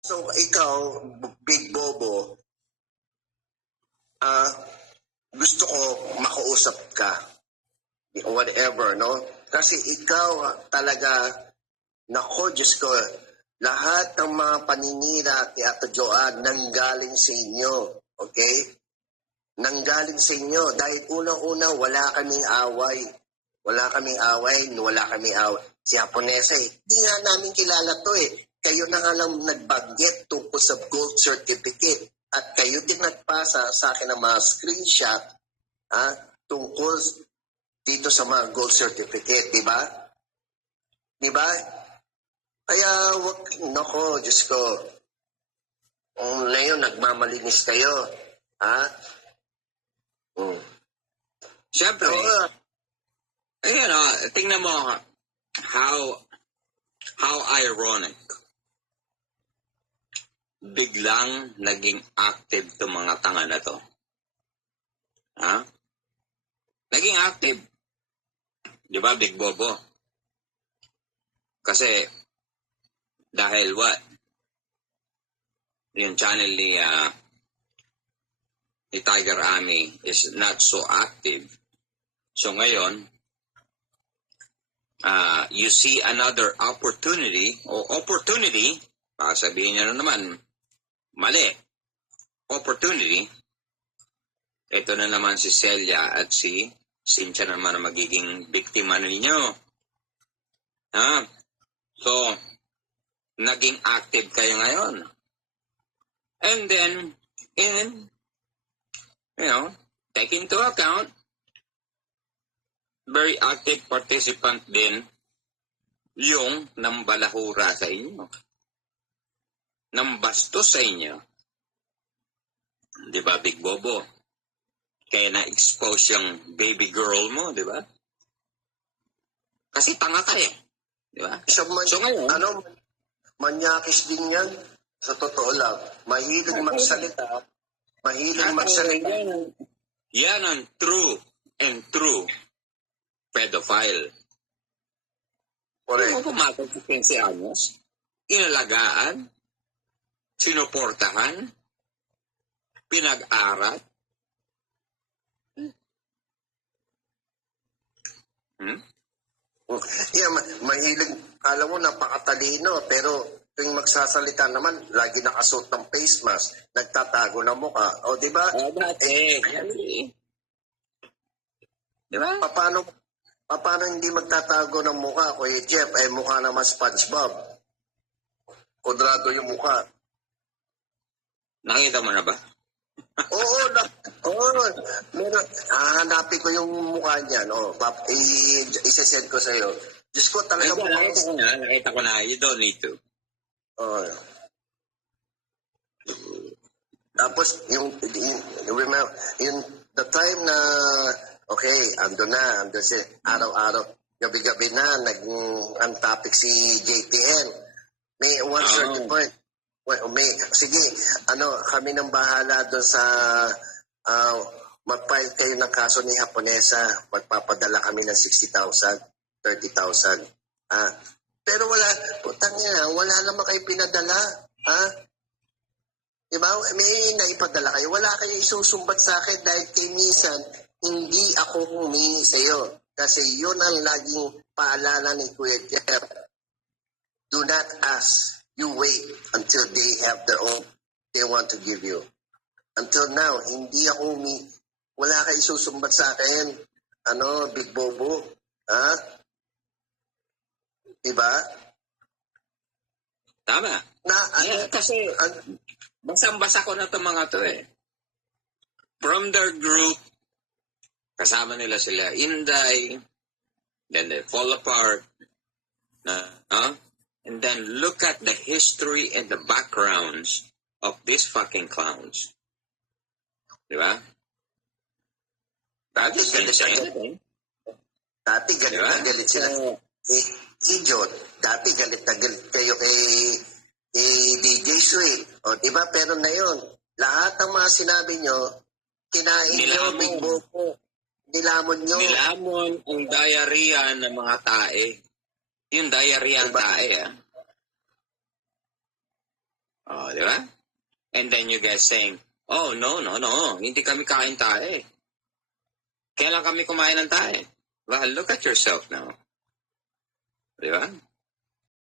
So, ikaw, Big Bobo, ah, gusto ko makausap ka. Whatever, no? Kasi ikaw talaga, nako, Diyos ko, lahat ng mga paninira kay Ato Joanne nanggaling sa inyo. Okay? Nanggaling sa inyo. Dahil unang-una, wala kaming away. Wala kaming away. Si Japonesa Di nga namin kilala to Kayo na nga lang nagbanggit tungkol sa gold certificate. At kayo din nagpasa sa akin ng mga screenshot tungkol dito sa mga gold certificate, di ba? Di ba? Kaya, nako, Diyos ko, ngayon, nagmamalinis kayo. Siyempre, tingnan mo how ironic. Biglang naging active itong mga tanga na to. Naging active. Di ba, Big Bobo? Kasi, dahil what? Yung channel ni Tiger Ami is not so active. So ngayon, you see another opportunity, baka sabihin niya naman, mali. Opportunity, ito na naman si Celia at si Cynthia naman ang magiging biktima ninyo. So, naging active kayo ngayon. And then, take into account, very active participant din yung nambalahura sa inyo. Nambastos sa inyo. Di ba, Big Bobo? Kaya na-expose yung baby girl mo, di ba? Kasi tanga ka Di ba? So ngayon, manyakis din yan. Sa totoo lang. Mahilig magsalita. Yan ang true pedophile. Correct. Kung pumatag sa 15 anyos, inalagaan, sinuportahan, pinag-aral. Yeah, mahilig. Alam mo, napakatalino. Pero tuwing magsasalita naman, lagi nakasuot ng face mask. Nagtatago ng mukha. O, di ba? Di ba? Paano hindi magtatago ng mukha? Kuya Jeff, mukha naman SpongeBob. Kudrado yung mukha. Nakita mo na ba? Oo. Hahanapin ko yung mukha niyan. Isasend ko sa'yo. Diyos ko talaga nakita ko na. You don't need to. Tapos, the time na, andun si araw-araw, gabi-gabi na, ang topic si JTN. May one certain point. Sige, kami nang bahala doon sa, mag-file kayo ng kaso ni Japonesa, magpapadala kami ng 60,000, 30,000. Pero wala naman kayo pinadala. Diba? May naipadala kayo. Wala kayo isusumbat sa akin dahil kay minsan, hindi ako humingi sa iyo. Kasi yun ang laging paalala ni Kuya Jeff. Do not ask. You wait until they have their own, they want to give you. Until now, hindi ako wala kayo isusumbat sa akin. Big Bobo? Diba? Tama. Kasi, basang-basa ko na itong mga to From their group, kasama nila sila Inday, then they fall apart. And then look at the history and the backgrounds of these fucking clowns. Diba? Dati galit na galit sila. Idiot. Dati galit na galit kayo kay DJ Sweet. Diba? Pero na yun, lahat ng mga sinabi nyo, kinain nyo, Big Bobo. Nilamon nyo. Nilamon ang diarrhea ng mga tae. Yung diarrhea ang tae, Oh, di ba? And then you guys saying, oh, no, hindi kami kain tae. Kailan kami kumain ng tae? Well, look at yourself now. Di ba?